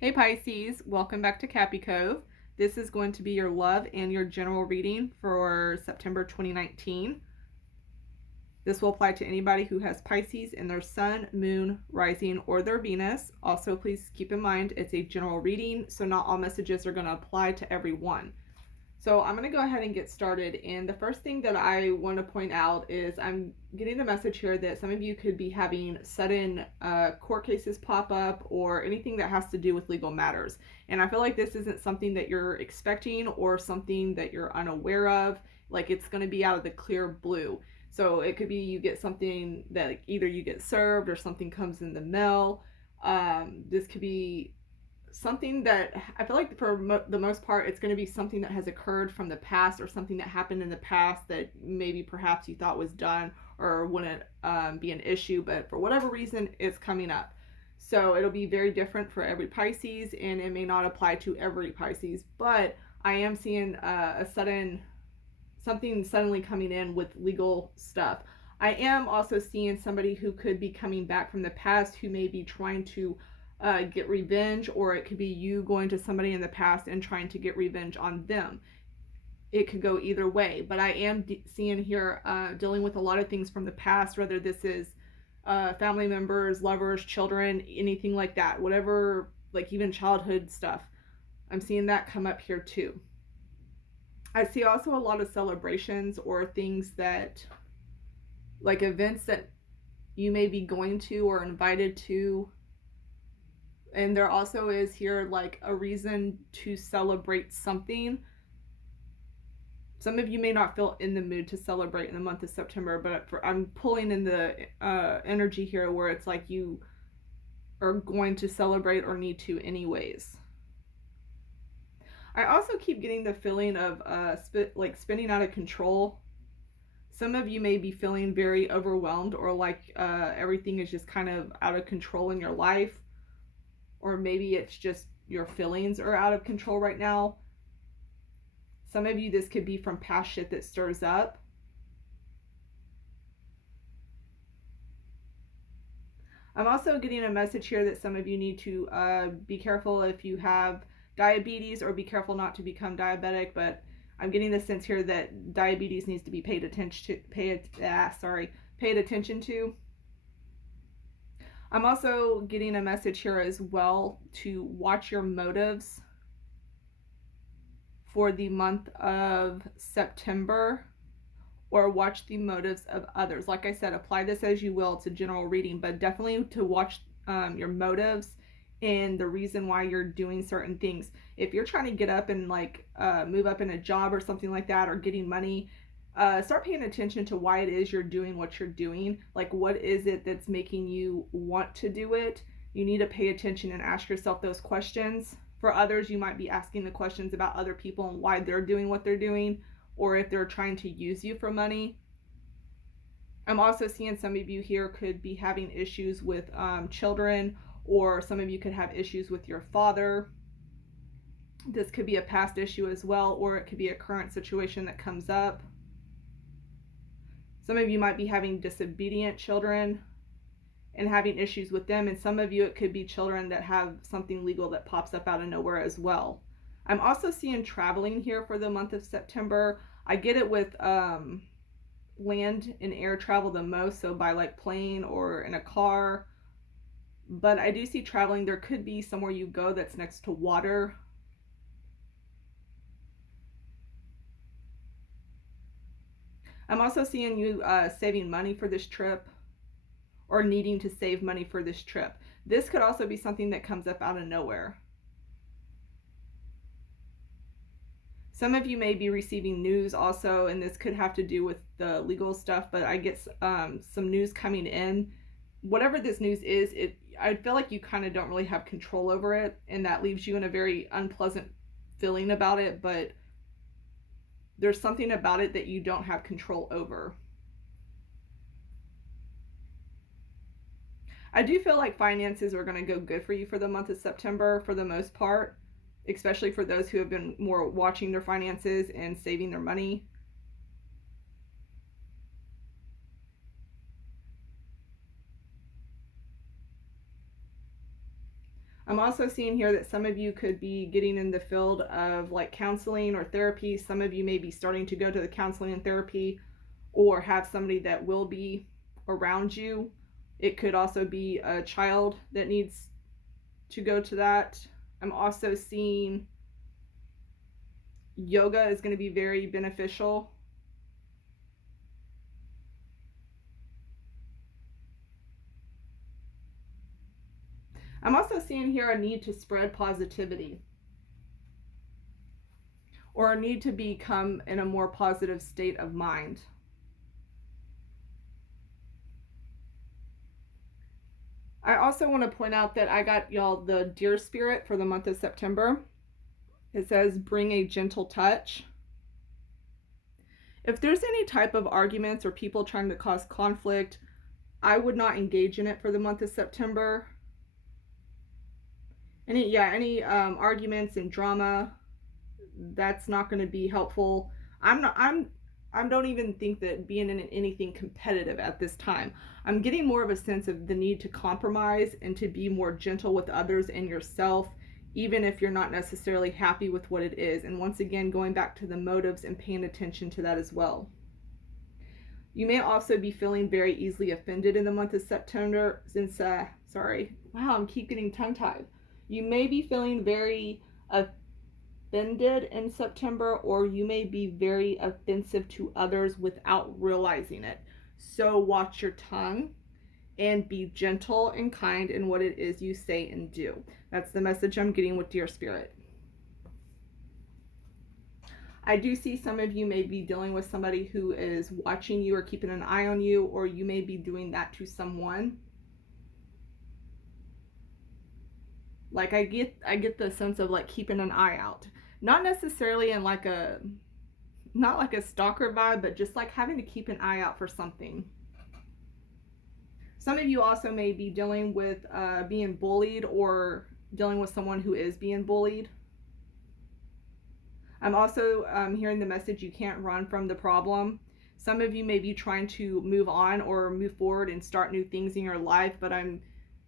Hey Pisces, welcome back to Cappy Cove. This is going to be your love and your general reading for September 2019. This will apply to anybody who has Pisces in their sun, moon, rising, or their Venus. Also, please keep in mind it's a general reading, so not all messages are going to apply to everyone. So I'm going to go ahead and get started. And the first thing that I want to point out is I'm getting a message here that some of you could be having sudden court cases pop up or anything that has to do with legal matters. And I feel like this isn't something that you're expecting or something that you're unaware of. Like it's going to be out of the clear blue. So it could be you get something that either you get served or something comes in the mail. This could be something that I feel like for the most part, it's going to be something that has occurred from the past or something that happened in the past that maybe perhaps you thought was done or wouldn't be an issue, but for whatever reason, it's coming up. So it'll be very different for every Pisces, and it may not apply to every Pisces, but I am seeing something suddenly coming in with legal stuff. I am also seeing somebody who could be coming back from the past who may be trying to get revenge, or it could be you going to somebody in the past and trying to get revenge on them. It could go either way, but I am seeing here dealing with a lot of things from the past, whether this is family members, lovers, children, anything like that, whatever, like even childhood stuff. I'm seeing that come up here too. I see also a lot of celebrations or things that, like events that you may be going to or invited to. And there also is here like a reason to celebrate something. Some of you may not feel in the mood to celebrate in the month of September, but I'm pulling in the energy here where it's like you are going to celebrate or need to anyways. I also keep getting the feeling of like spinning out of control. Some of you may be feeling very overwhelmed or like everything is just kind of out of control in your life. Or maybe it's just your feelings are out of control right now. Some of you, this could be from past shit that stirs up. I'm also getting a message here that some of you need to be careful if you have diabetes, or be careful not to become diabetic, but I'm getting the sense here that diabetes needs to be paid attention to. I'm also getting a message here as well to watch your motives for the month of September, or watch the motives of others. Like I said, apply this as you will. It's a general reading, but definitely to watch your motives and the reason why you're doing certain things. If you're trying to get up and like move up in a job or something like that, or getting money, start paying attention to why it is you're doing what you're doing. Like, what is it that's making you want to do it? You need to pay attention and ask yourself those questions. For others, you might be asking the questions about other people and why they're doing what they're doing, or if they're trying to use you for money. I'm also seeing some of you here could be having issues with children, or some of you could have issues with your father. This could be a past issue as well, or it could be a current situation that comes up. Some of you might be having disobedient children and having issues with them, and some of you, it could be children that have something legal that pops up out of nowhere as well. I'm also seeing traveling here for the month of September. I get it with land and air travel the most, so by like plane or in a car. But I do see traveling. There could be somewhere you go that's next to water. I'm also seeing you saving money for this trip, or needing to save money for this trip. This could also be something that comes up out of nowhere. Some of you may be receiving news also, and this could have to do with the legal stuff, but I get some news coming in. Whatever this news is, I feel like you kind of don't really have control over it, and that leaves you in a very unpleasant feeling about it, but there's something about it that you don't have control over. I do feel like finances are going to go good for you for the month of September for the most part, especially for those who have been more watching their finances and saving their money. I'm also seeing here that some of you could be getting in the field of like counseling or therapy. Some of you may be starting to go to the counseling and therapy, or have somebody that will be around you. It could also be a child that needs to go to that. I'm also seeing yoga is going to be very beneficial. I'm also seeing here a need to spread positivity, or a need to become in a more positive state of mind. I also want to point out that I got y'all the deer spirit for the month of September. It says bring a gentle touch. If there's any type of arguments or people trying to cause conflict, I would not engage in it for the month of September. Any arguments and drama, that's not going to be helpful. I don't even think that being in anything competitive at this time. I'm getting more of a sense of the need to compromise and to be more gentle with others and yourself, even if you're not necessarily happy with what it is. And once again, going back to the motives and paying attention to that as well. You may also be feeling very easily offended in the month of September since, I'm keep getting tongue-tied. You may be feeling very offended in September, or you may be very offensive to others without realizing it. So watch your tongue and be gentle and kind in what it is you say and do. That's the message I'm getting with Dear Spirit. I do see some of you may be dealing with somebody who is watching you or keeping an eye on you, or you may be doing that to someone. Like I get the sense of like keeping an eye out. Not necessarily in like not like a stalker vibe, but just like having to keep an eye out for something. Some of you also may be dealing with being bullied, or dealing with someone who is being bullied. I'm also hearing the message you can't run from the problem. Some of you may be trying to move on or move forward and start new things in your life, but I'm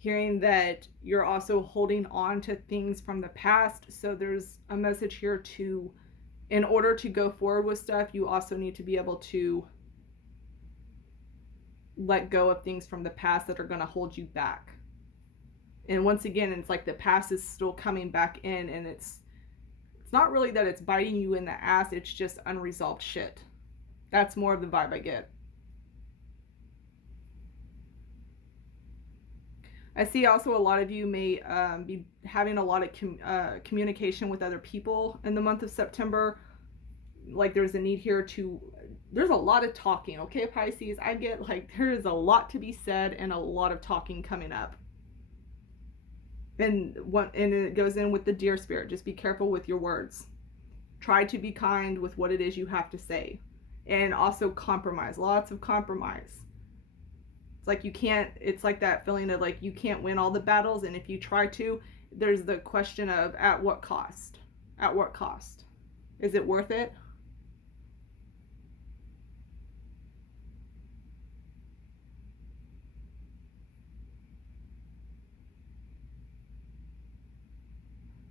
hearing that you're also holding on to things from the past. So there's a message here to, in order to go forward with stuff, you also need to be able to let go of things from the past that are going to hold you back. And once again, it's like the past is still coming back in, and it's not really that it's biting you in the ass, it's just unresolved shit. That's more of the vibe I get. I see also a lot of you may be having a lot of communication with other people in the month of September. Like there's a need here there's a lot of talking, okay, Pisces? I get like there is a lot to be said and a lot of talking coming up. And it goes in with the deer spirit. Just be careful with your words. Try to be kind with what it is you have to say. And also compromise. Lots of compromise. It's like it's like that feeling of like you can't win all the battles, and if you try to, there's the question of at what cost? At what cost? Is it worth it?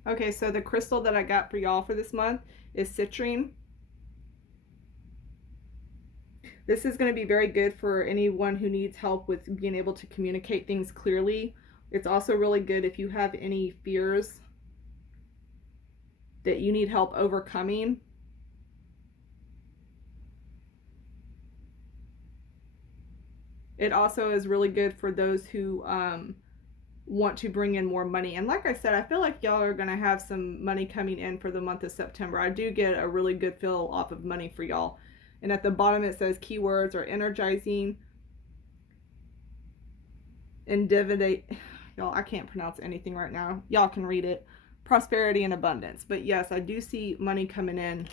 Okay, so the crystal that I got for y'all for this month is citrine. This is going to be very good for anyone who needs help with being able to communicate things clearly. It's also really good if you have any fears that you need help overcoming. It also is really good for those who want to bring in more money. And like I said, I feel like y'all are going to have some money coming in for the month of September. I do get a really good feel off of money for y'all. And at the bottom it says keywords are energizing, dividend. Y'all, I can't pronounce anything right now. Y'all can read it. Prosperity and abundance. But yes, I do see money coming in.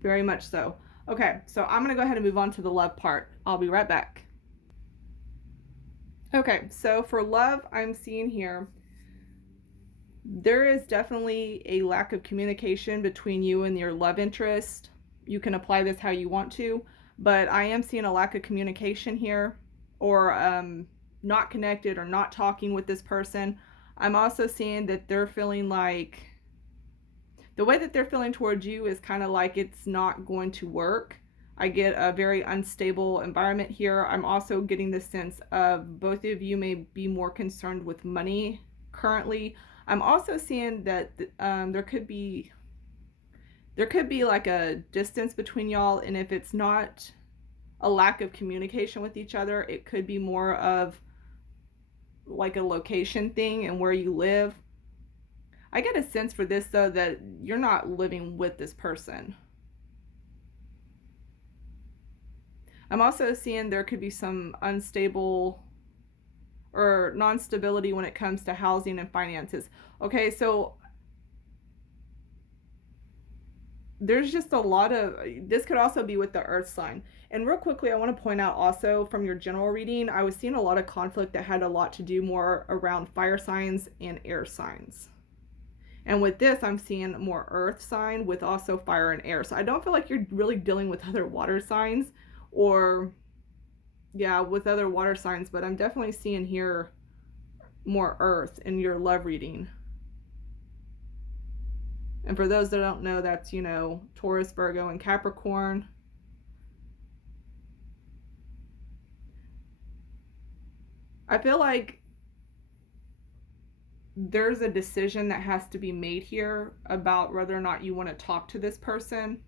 Very much so. Okay, so I'm going to go ahead and move on to the love part. I'll be right back. Okay, so for love, I'm seeing here, there is definitely a lack of communication between you and your love interest. You can apply this how you want to, but I am seeing a lack of communication here, or not connected or not talking with this person. I'm also seeing that they're feeling like the way that they're feeling towards you is kind of like it's not going to work. I get a very unstable environment here. I'm also getting the sense of both of you may be more concerned with money currently. I'm also seeing that there could be like a distance between y'all, and if it's not a lack of communication with each other, it could be more of like a location thing and where you live. I get a sense for this though that you're not living with this person. I'm also seeing there could be some unstable or non-stability when it comes to housing and finances. Okay, so there's just a lot of this could also be with the earth sign. And real quickly, I want to point out also from your general reading, I was seeing a lot of conflict that had a lot to do more around fire signs and air signs. And with this, I'm seeing more earth sign with also fire and air. So I don't feel like you're really dealing with other water signs or, yeah, with other water signs, but I'm definitely seeing here more earth in your love reading. And for those that don't know, that's, Taurus, Virgo, and Capricorn. I feel like there's a decision that has to be made here about whether or not you want to talk to this person.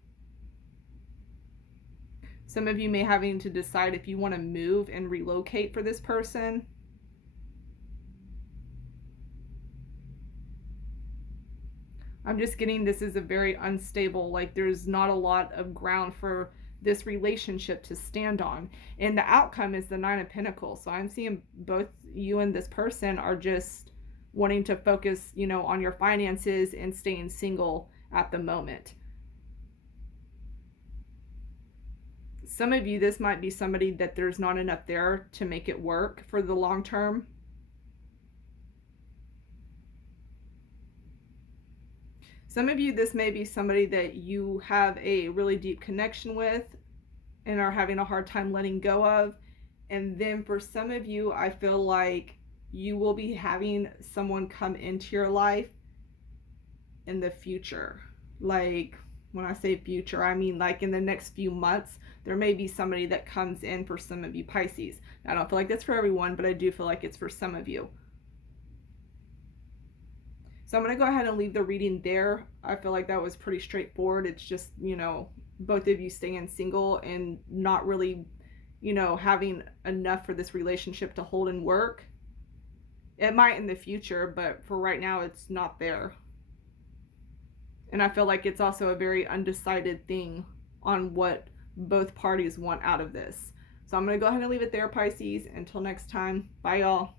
Some of you may having to decide if you want to move and relocate for this person. I'm just getting this is a very unstable, like there's not a lot of ground for this relationship to stand on. And the outcome is the Nine of Pentacles. So I'm seeing both you and this person are just wanting to focus, on your finances and staying single at the moment. Some of you, this might be somebody that there's not enough there to make it work for the long term. Some of you, this may be somebody that you have a really deep connection with and are having a hard time letting go of. And then for some of you, I feel like you will be having someone come into your life in the future. Like when I say future, I mean like in the next few months, there may be somebody that comes in for some of you Pisces. Now, I don't feel like that's for everyone, but I do feel like it's for some of you. So I'm going to go ahead and leave the reading there. I feel like that was pretty straightforward. It's just, both of you staying single and not really, having enough for this relationship to hold and work. It might in the future, but for right now, it's not there. And I feel like it's also a very undecided thing on what both parties want out of this. So I'm going to go ahead and leave it there, Pisces. Until next time, bye y'all.